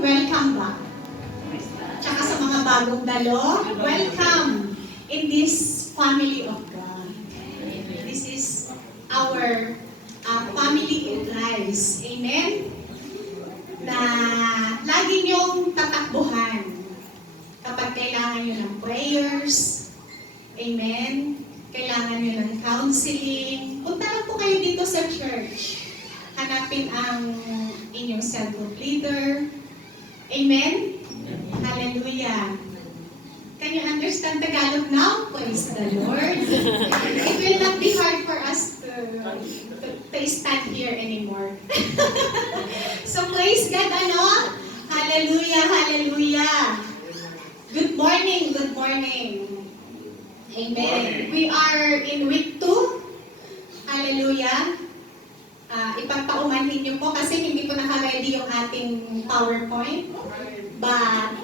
welcome back. Tsaka sa mga bagong dalo, welcome in this family of God. This is our family in Christ. Amen? Na lagi niyong tatakbuhan kapag kailangan niyo ng prayers. Amen? Kailangan niyo ng counseling. Punta lang po kayo dito sa church. Hanapin ang inyong cell group leader. Amen? Hallelujah. Can you understand Tagalog now? Praise the Lord. It will not be hard for us to stand here anymore. So praise God, ano? Hallelujah, hallelujah. Good morning, good morning. Amen. We are in week 2. Hallelujah. Ipagpaumanhin niyo po kasi hindi po naka-ready yung ating PowerPoint. But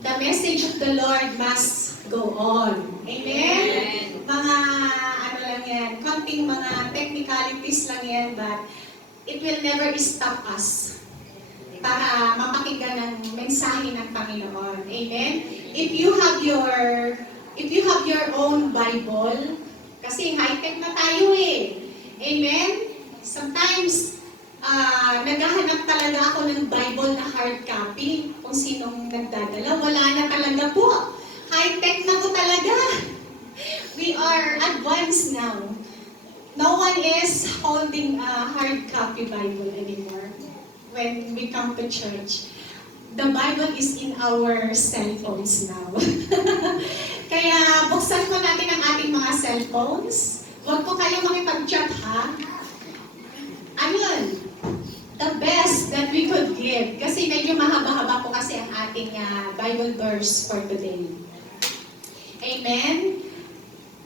the message of the Lord must go on. Amen? Mga ano lang yan, konting mga technicalities lang yan, but it will never stop us para mapakinggan ng mensahe ng Panginoon. Amen? If you have your own Bible, kasi high-tech na tayo eh. Amen? Sometimes, naghahanap talaga ako ng Bible na hard copy. Kung sinong nagdadala, wala na talaga po. High-tech na po talaga. We are advanced now. No one is holding a hard copy Bible anymore when we come to church. The Bible is in our cell phones now. Kaya buksan po natin ang ating mga cellphones. Huwag po kayo makipag-chat ha. Ayun, the best that we could give. Kasi medyo mahaba-haba po kasi ang ating Bible verse for today. Amen?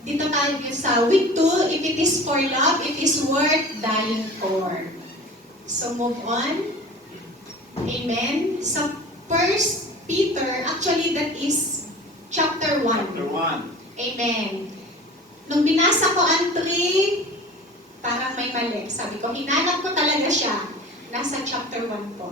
Dito tayo sa week 2, if it is for love, it is worth dying for. So move on. Amen? Sa 1 Peter, actually that is chapter 1. Chapter 1. Amen. Nung binasa ko ang 3, parang may mali. Sabi ko, hinanap ko talaga siya. Nasa chapter 1 po.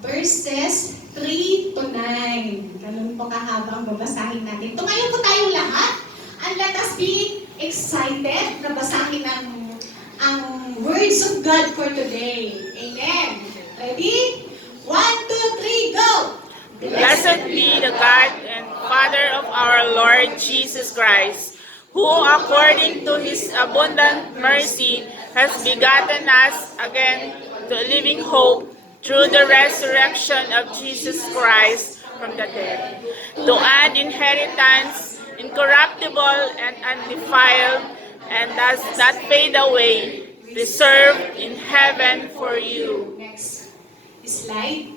Verses 3 to 9. Ganun po kahaba ang babasahin natin. Tumayo po tayong lahat. And let us be excited na basahin ang words of God for today. Amen. Ready? 1, 2, 3, go! Blessed be the God and Father of our Lord Jesus Christ, who according to His abundant mercy has begotten us again to a living hope through the resurrection of Jesus Christ from the dead, to an inheritance incorruptible and undefiled, and does not fade away, reserved in heaven for you. Next slide.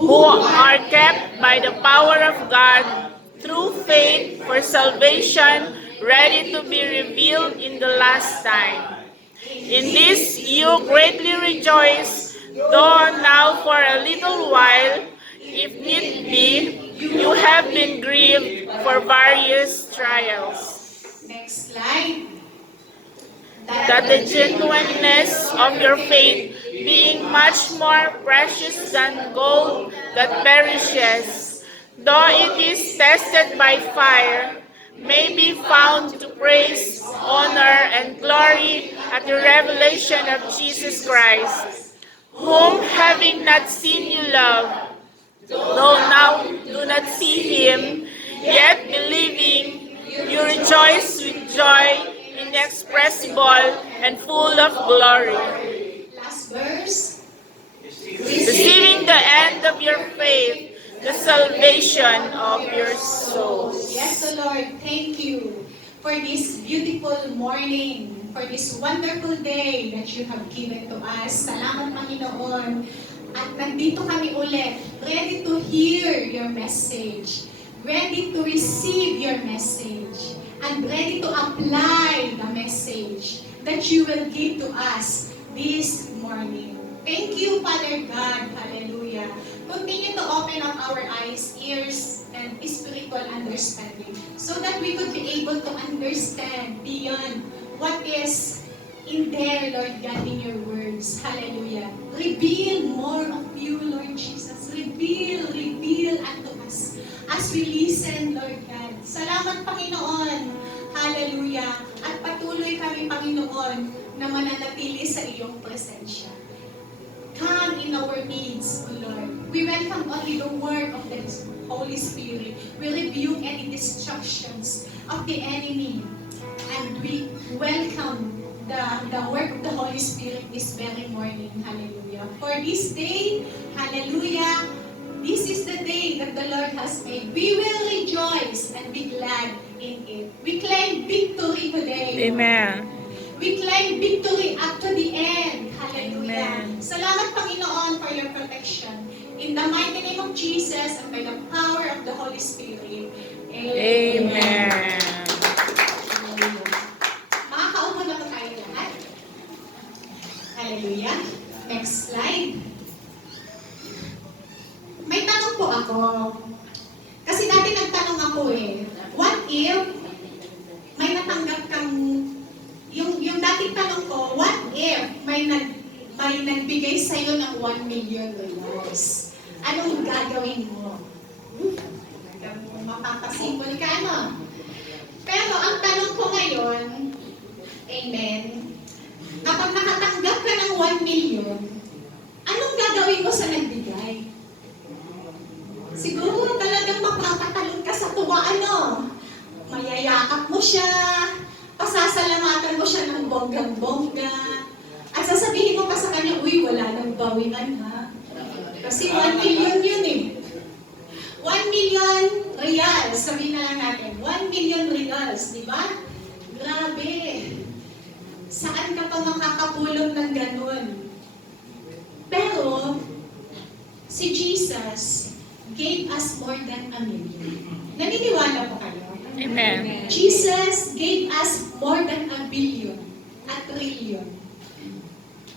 Who are kept by the power of God through faith for salvation, ready to be revealed in the last time. In this you greatly rejoice, though now for a little while, if need be, you have been grieved for various trials. Next slide. That the genuineness of your faith, being much more precious than gold that perishes, though it is tested by fire, may be found to praise, honor, and glory at the revelation of Jesus Christ, whom having not seen you love, though now do not see Him, yet believing you rejoice with joy inexpressible and full of glory. Last verse. Receiving the end of your faith, the salvation of your souls. Yes, the Lord, thank you for this beautiful morning, for this wonderful day that you have given to us. Salamat, Panginoon. At nandito kami ulit, ready to hear your message, ready to receive your message, and ready to apply the message that you will give to us this morning. Thank you, Father God. Hallelujah. Continue to open up our eyes, ears, and spiritual understanding so that we could be able to understand beyond what is in there, Lord God, in your words. Hallelujah. Hallelujah. Reveal more of you, Lord Jesus. Reveal unto us as we listen, Lord God. Salamat, Panginoon. Hallelujah. At patuloy kami, Panginoon, na mananatili sa iyong presensya. Come in our midst, O Lord. We welcome only the word of the Holy Spirit. We rebuke any distractions of the enemy. And we welcome the work of the Holy Spirit this very morning. Hallelujah. For this day, hallelujah, this is the day that the Lord has made. We will rejoice and be glad in it. We claim victory today. Amen. We claim victory up to the end. Hallelujah. Amen. Salamat, Panginoon, for your protection. In the mighty name of Jesus and by the power of the Holy Spirit. Amen. Makakaupo na po tayo lahat. Hallelujah. Next slide. May tanong po ako. Kasi dati nagtanong ako what if may natanggap kang yung dating tanong ko, what if may nagbigay sa iyo ng 1 million dollars? Anong gagawin mo? Mapapasimbol ka, ano? Pero ang tanong ko ngayon, amen, kapag nakatanggap ka ng 1 million, anong gagawin mo sa nagbigay? Siguro talagang mapapatalon ka sa tuwa, ano? Mayayakap mo siya, pasasalamatan mo siya ng bonggang-bongga, at sasabihin mo pa sa kanya, uy, wala nang bawian, ha? Kasi 1 million yun 1 million reals, sabihin na lang natin, 1 million reals, di ba? Grabe. Saan ka pa makakapulong ng ganun? Pero, si Jesus gave us more than 1 million. Naniniwala po kayo? Amen. Jesus gave us more than 1 billion, 1 trillion.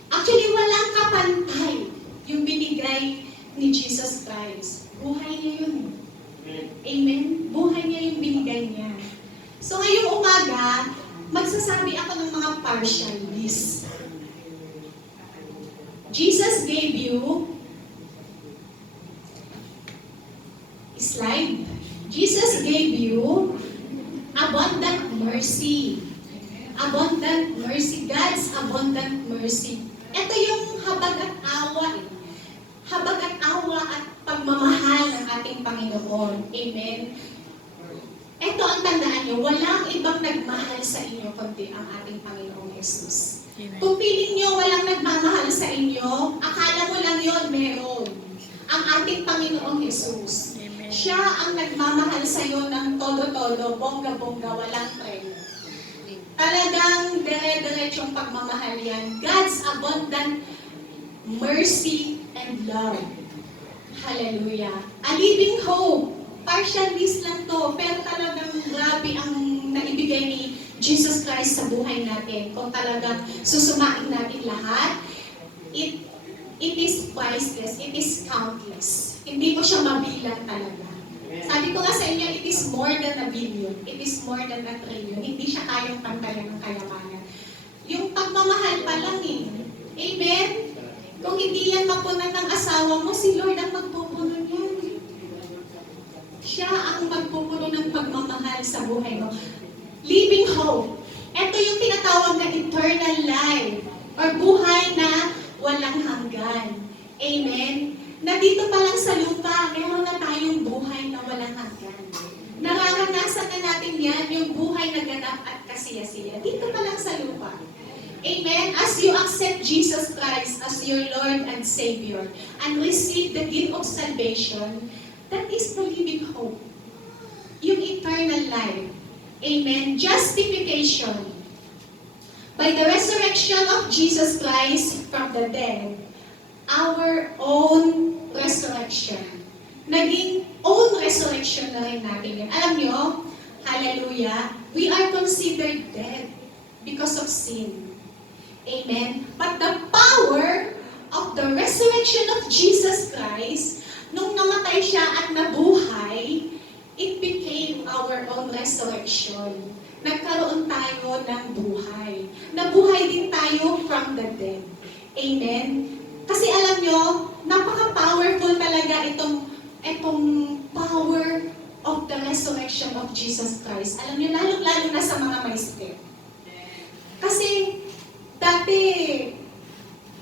Actually, walang kapantay yung binigay ni Jesus Christ. Buhay niya yun. Amen? Buhay niya yung binigay niya. So ngayong umaga, magsasabi ako ng mga partial list. Jesus gave you slide. Jesus gave you abundant mercy. Abundant mercy. God's abundant mercy. Ito yung habag at awa. Habag at awa at pagmamahal ng ating Panginoon. Amen. Ito ang tandaan nyo, walang ibang nagmahal sa inyo kundi ang ating Panginoong Jesus. Amen. Kung piling nyo walang nagmamahal sa inyo, akala mo lang yon meron. Ang ating Panginoong Jesus. Amen. Siya ang nagmamahal sa iyo ng todo-todo, bongga-bongga, walang preno. Talagang dire-diretsong pagmamahal yan. God's abundant mercy and love. Hallelujah. A living hope. Partial list lang to, pero talagang grabe ang naibigay ni Jesus Christ sa buhay natin. Kung talagang susumain natin lahat, it is priceless, it is countless. Hindi ko siya mabilang talaga. Sabi ko nga sa inyo, it is more than 1 billion. It is more than 1 trillion. Hindi siya kayang pantayan ng kayamanan. Yung pagmamahal pa lang Amen? Kung hindi yan mapunan ng asawa mo, si Lord ang magpupuno niyan. Siya ang magpupuno ng pagmamahal sa buhay mo. Living hope. Ito yung tinatawag na eternal life or buhay na walang hanggan. Amen? Na dito pa lang sa lupa, meron na tayong buhay na walang hanggan. Nararanasan na natin yan, yung buhay na ganap at kasiya-siya. Dito pa lang sa lupa. Amen? As you accept Jesus Christ as your Lord and Savior and receive the gift of salvation, that is the living hope. Yung eternal life. Amen? Justification. By the resurrection of Jesus Christ from the dead, our own resurrection. Naging own resurrection na rin natin yan. Alam nyo, hallelujah, we are considered dead because of sin. Amen? But the power of the resurrection of Jesus Christ, nung namatay siya at nabuhay, it became our own resurrection. Nagkaroon tayo ng buhay. Nabuhay din tayo from the dead. Amen? Kasi alam nyo, napaka-powerful talaga itong power of the resurrection of Jesus Christ. Alam nyo, lalo-lalo na sa mga may step. Kasi, dati,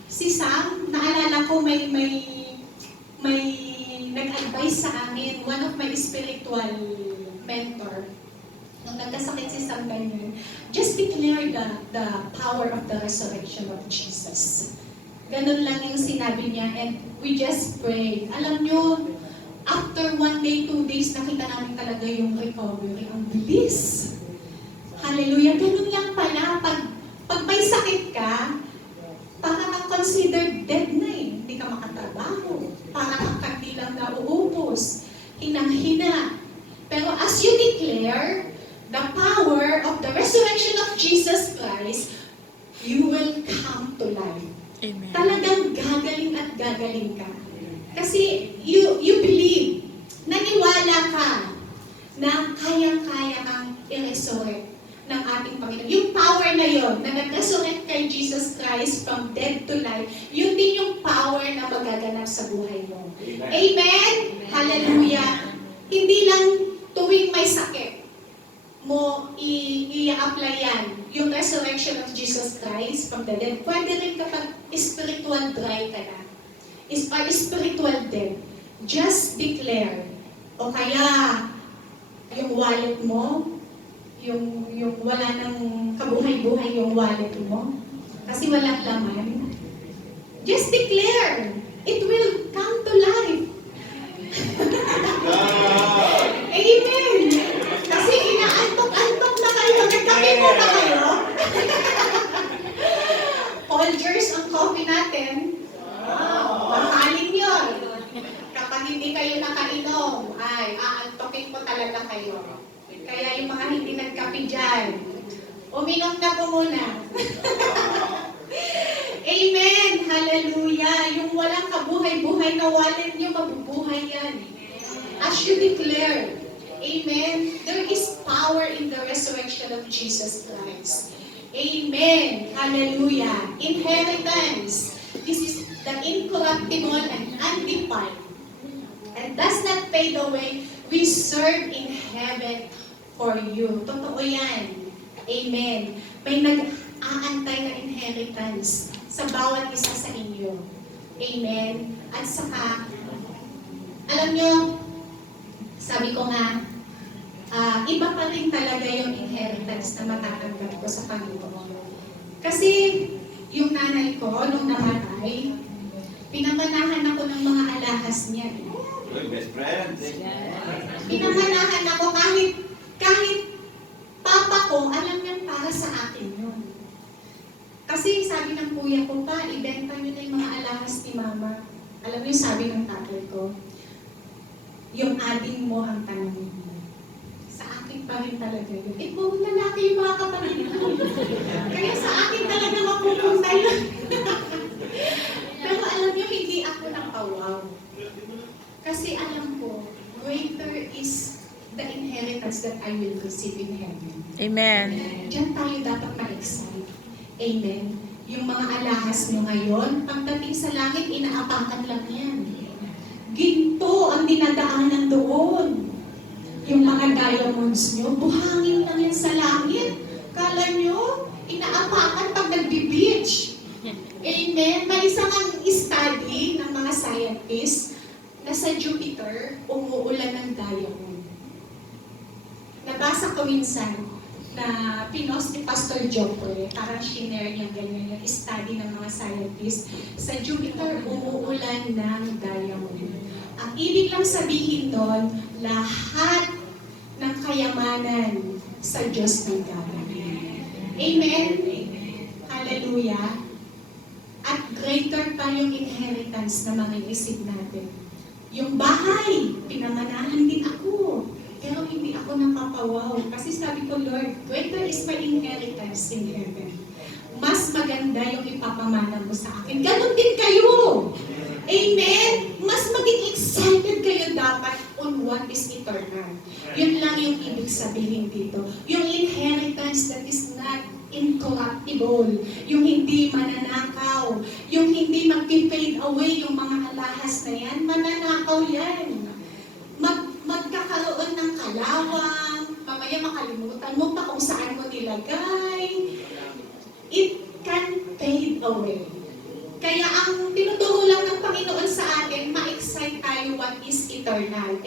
si Sam, naalala ko may nag-advise sa amin, one of my spiritual mentor, nung nagkasakit si Sam ganyan, just declare the power of the resurrection of Jesus. Ganun lang yung sinabi niya, and we just prayed. Alam nyo, after 1 day, 2 days, nakita namin talaga yung recovery. Ang bilis! Hallelujah! Ganun lang pala. Pag may sakit ka, para kang considered dead na eh. Hindi ka makatrabaho. Para kang kandilang nauubos. Hinang-hina. Pero as you declare the power of the resurrection of Jesus Christ, you will come to life. Amen. Talagang gagaling at gagaling ka. Kasi you believe, naniwala ka na kayang-kaya kang i-resurrect ng ating Panginoon. Yung power na yon na nag-resurrect kay Jesus Christ from dead to life, yun din yung power na magaganap sa buhay mo. Amen? Hallelujah! Hindi lang tuwing may sakit mo i-apply yan, yung resurrection of Jesus Christ from the dead. Pwede rin kapag spiritual dry ka na, or spiritual dead, just declare. O kaya, yung wallet mo, yung wala nang kabuhay-buhay yung wallet mo, kasi walang laman, just declare. It will come to life. Amen! Kasi inaantok-antok na kayo. Nagkape mo na kayo. Folgers ang coffee natin. Mahalin yun. Kapag hindi kayo nakainom, ay, aantokin po talaga kayo. Kaya yung mga hindi nagkape dyan, uminom na po muna. Amen! Hallelujah! Yung walang kabuhay-buhay na wallet nyo, mabubuhay yan. As you declare, amen, there is power in the resurrection of Jesus Christ. Amen! Hallelujah! Inheritance. This is the incorruptible and undefiled, and does not fade away. We serve in heaven for you. Totoo yan. Amen. May nag-aantay na inheritance sa bawat isa sa inyo. Amen. At saka, alam nyo, sabi ko nga, iba pa rin talaga yung inheritance na matatanggap ko sa Panginoon. Kasi, yung nanay ko, nung namatay, pinamanahan ako ng mga alahas niya. Best friend. Pinamanahan ako kahit papa ko, alam niya para sa akin yun. Kasi sabi ng kuya ko pa, ibenta niyo na yung mga alahas ni mama. Alam mo yung sabi ng tatay ko, yung ading mo ang tanongin mo. Sa akin pa rin talaga yun. Eh, kung lalaki yung mga kapatid ko. Kaya sa akin talaga mapupunta yun. Pero alam niyo, hindi ako nakawaw. Kasi alam ko, greater is the inheritance that I will receive in heaven. Amen. Diyan tayo dapat ma-excite. Amen. Yung mga alahas nyo ngayon, pagdating sa langit, inaapakan lang yan. Ginto ang dinadaanan doon. Yung mga diamonds nyo, buhangin lang yan sa langit. Kala nyo, inaapakan pag nagbi-beach. Amen. May isang study ng mga scientists na sa Jupiter, umuulan ng diamond. Nabasa ko minsan na pinost ni Pastor Joffre, parang shinare niya ganyan yung study ng mga scientists. Sa Jupiter, umuulan ng diamond. Ang ibig lang sabihin doon, lahat ng kayamanan sa Diyos ng gagawin. Amen? Hallelujah! At greater pa yung inheritance na makikisip natin. Yung bahay, pinamanahan din ako. Pero hindi ako napapawaw. Kasi sabi ko, Lord, greater is my inheritance in heaven. Mas maganda yung ipapamana mo sa akin. Ganon din kayo. Amen? Mas maging excited kayo dapat on what is eternal. Yun lang yung ibig sabihin dito. Yung inheritance that is not incorruptible, yung hindi mananakaw, yung hindi mag-fade away yung mga alahas na yan, mananakaw yan. Magkakaroon ng kalawang, mamaya makalimutan mo pa kung saan mo nilagay. It can fade away. Kaya ang tinuturo lang ng Panginoon sa atin, ma-excite tayo what is eternal.